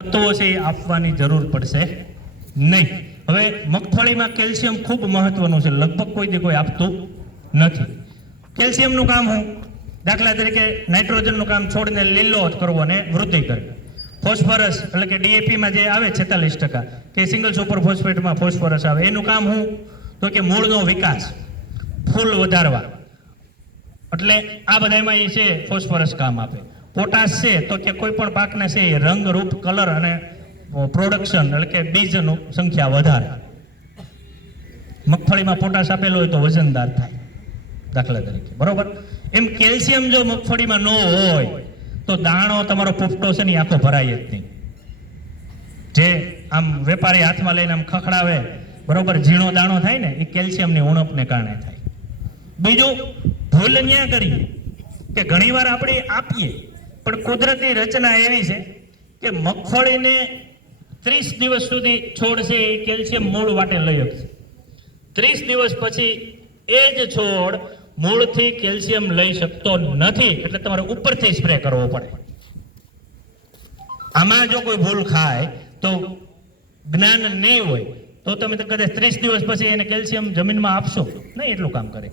તત્વો છે એ આપવાની જરૂર પડશે નહીં। હવે મગફળીમાં કેલ્શિયમ ખૂબ મહત્વનું છે, લગભગ કોઈ દી કોઈ આપતું નથી। કેલ્શિયમનું કામ શું? દાખલા તરીકે નાઇટ્રોજનનું કામ છોડને લીલો કરવો અને વૃદ્ધિ કરવી। ફોસ્ફરસ એટલે કે ડીએપીમાં જે આવે 46% કે સિંગલ સુપર ફોસ્ફેટમાં ફોસ્ફરસ આવે, એનું કામ શું? તો કે મૂળનો વિકાસ, ફૂલ વધારવા, એટલે આ બધામાં એ છે ફોસ્ફરસ કામ આપે। પોટાશ છે તો કે કોઈ પણ પાકને છે એ રંગ, રૂપ, કલર અને પ્રોડક્શન એટલે કે બીજનું સંખ્યા વધારે। મગફળીમાં પોટાશ આપેલો હોય તો વજનદાર થાય દાખલા તરીકે, બરોબર? એમ કેલ્શિયમ જો મગફળીમાં ન હોય તો દાણો તમારો પોપટો છે ને આખો ભરાય જ નહીં। જે આમ વેપારી હાથમાં લઈને આમ ખખડાવે, બરોબર, ઝીણો દાણો થાય ને, એ કેલ્શિયમની ઉણપને કારણે થાય। બીજું, ભૂલ ન્યા કરીએ કે ઘણીવાર આપણે આપીએ પણ કુદરતી રચના એવી છે કે મગફળીને 30 દિવસ સુધી છોડ છે એ કેલ્શિયમ મૂળ વાટે લઈ શકશે। 30 દિવસ પછી એ જ છોડ મૂળથી કેલ્શિયમ લઈ શકતો નથી, એટલે તમારે ઉપરથી સ્પ્રે કરવો પડે। આમાં જો કોઈ ભૂલ ખાય તો જ્ઞાન નહીં હોય તો તમે કદાચ 30 દિવસ પછી એને કેલ્શિયમ જમીનમાં આપશો નહીં, એટલું કામ કરે।